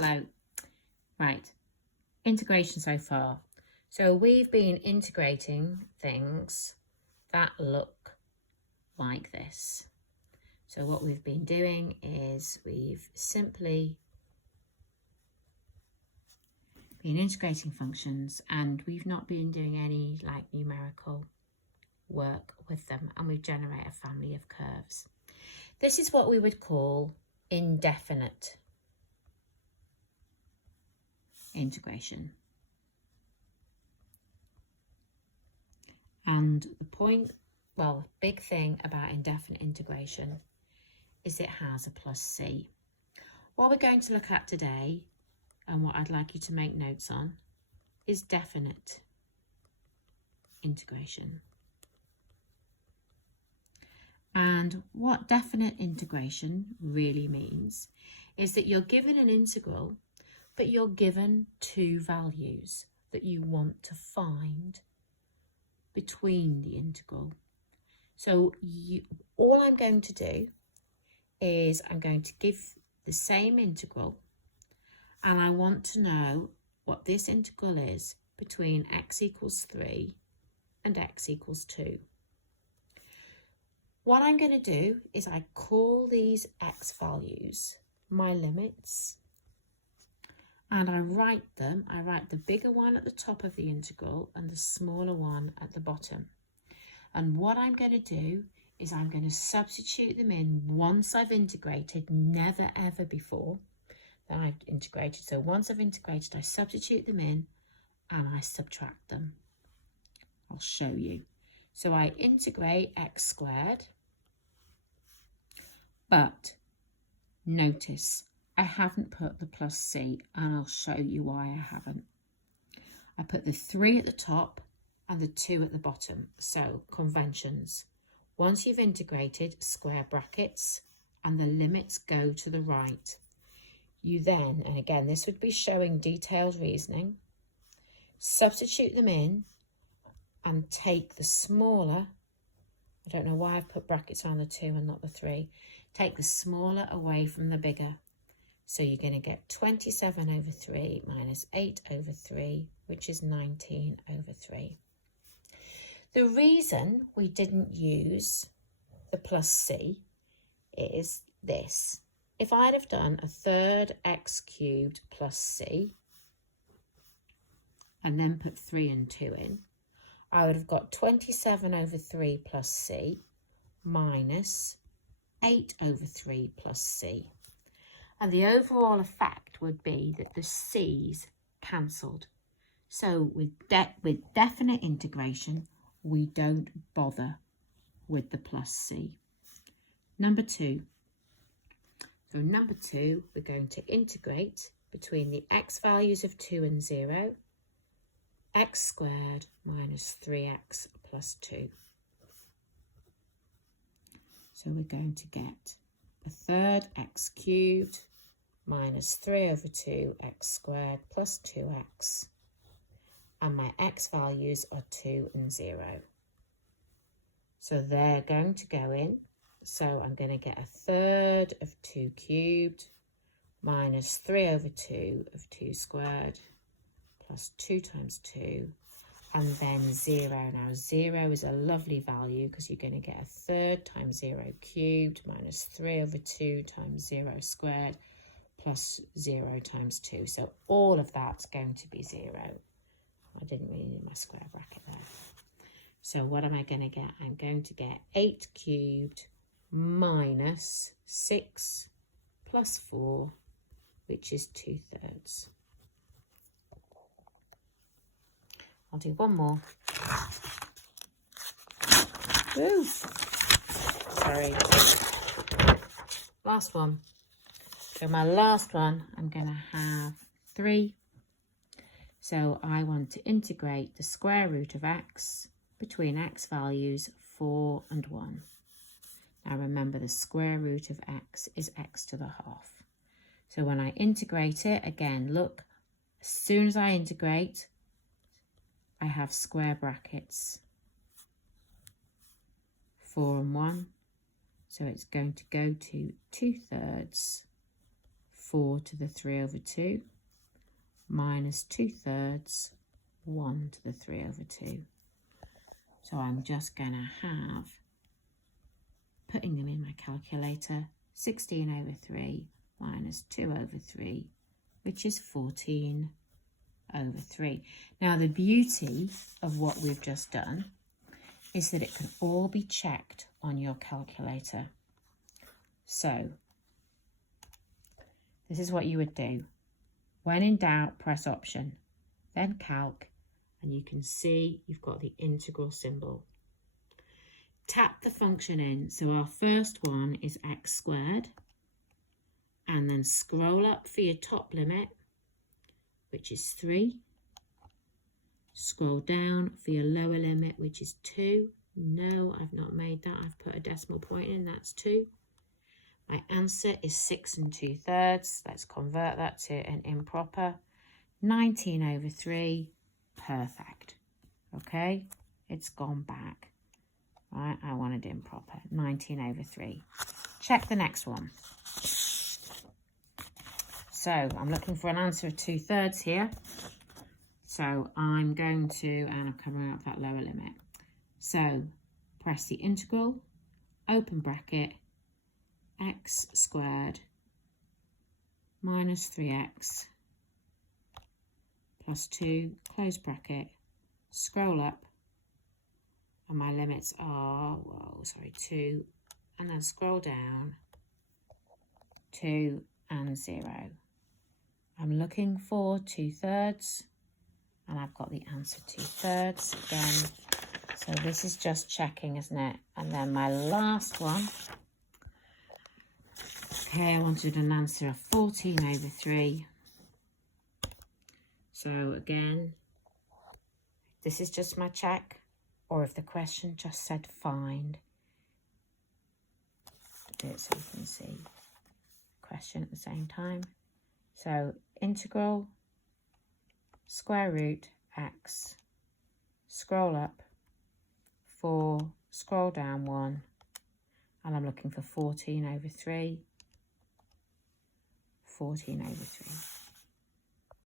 Hello. Right, integration so far. So we've been integrating things that look like this. So what we've been doing is we've simply been integrating functions, and we've not been doing any like numerical work with them, and we've generated a family of curves. This is what we would call indefinite integration. And the point, well, big thing about indefinite integration is it has a plus C. What we're going to look at today, and what I'd like you to make notes on, is definite integration. And what definite integration really means is that you're given an integral, but you're given two values that you want to find between the integral. So all I'm going to do is I'm going to give the same integral, and I want to know what this integral is between x equals 3 and x equals 2. What I'm going to do is I call these x values my limits, and I write them. I write the bigger one at the top of the integral and the smaller one at the bottom. And what I'm going to do is I'm going to substitute them in once I've integrated, never ever before that I've integrated. So once I've integrated, I substitute them in and I subtract them. I'll show you. So I integrate x squared, but notice I haven't put the plus c, and I'll show you why I haven't. I put the 3 at the top and the 2 at the bottom. So conventions. Once you've integrated, square brackets, and the limits go to the right. You then, and again, this would be showing detailed reasoning, substitute them in and take the smaller, I don't know why I've put brackets on the 2 and not the 3, take the smaller away from the bigger. So you're going to get 27 over 3 minus 8 over 3, which is 19 over 3. The reason we didn't use the plus c is this. If I'd have done a third x cubed plus c and then put 3 and 2 in, I would have got 27 over 3 plus c minus 8 over 3 plus c. And the overall effect would be that the c's cancelled. So with definite integration, we don't bother with the plus c. Number 2. So number 2, we're going to integrate between the x values of 2 and 0, x squared minus 3x plus 2. So we're going to get a third x cubed minus 3 over 2 x squared plus 2x. And my x values are 2 and 0. So they're going to go in. So I'm going to get a third of 2 cubed minus 3 over 2 of 2 squared plus 2 times 2, and then 0. Now 0 is a lovely value because you're going to get a third times 0 cubed minus 3 over 2 times 0 squared plus 0 times 2. So all of that's going to be 0. I didn't really need my square bracket there. So what am I going to get? I'm going to get 8 cubed minus 6 plus 4, which is 2/3. I'll do one more. Woo! Sorry. Last one. So my last one, I'm going to have 3. So I want to integrate the square root of x between x values 4 and 1. Now remember, the square root of x is x to the half. So when I integrate it, again, look, as soon as I integrate, I have square brackets, 4 and 1. So it's going to go to 2/3, 4 to the 3 over 2 minus 2/3 1 to the 3 over 2. So I'm just going to have, putting them in my calculator, 16 over 3 minus 2 over 3, which is 14 over 3. Now the beauty of what we've just done is that it can all be checked on your calculator. So this is what you would do. When in doubt, press option, then calc, and you can see you've got the integral symbol. Tap the function in. So our first one is x squared, and then scroll up for your top limit, which is 3. Scroll down for your lower limit, which is 2. No, I've not made that. I've put a decimal point in. That's 2. My answer is 6 2/3. Let's convert that to an improper. 19 over 3. Perfect. Okay, it's gone back. Right, I wanted improper. 19 over 3. Check the next one. So I'm looking for an answer of 2/3 here. So I'm going to, and I'm covering up that lower limit. So press the integral, open bracket, x squared minus 3x plus 2, close bracket, scroll up, and my limits are, 2, and then scroll down, 2 and 0. I'm looking for 2/3, and I've got the answer 2/3 again. So this is just checking, isn't it? And then my last one. Okay, I wanted an answer of 14 over 3. So again, this is just my check, or if the question just said find, do it so you can see the question at the same time. So integral square root x, scroll up 4, scroll down 1, and I'm looking for 14 over 3. 14 over 3.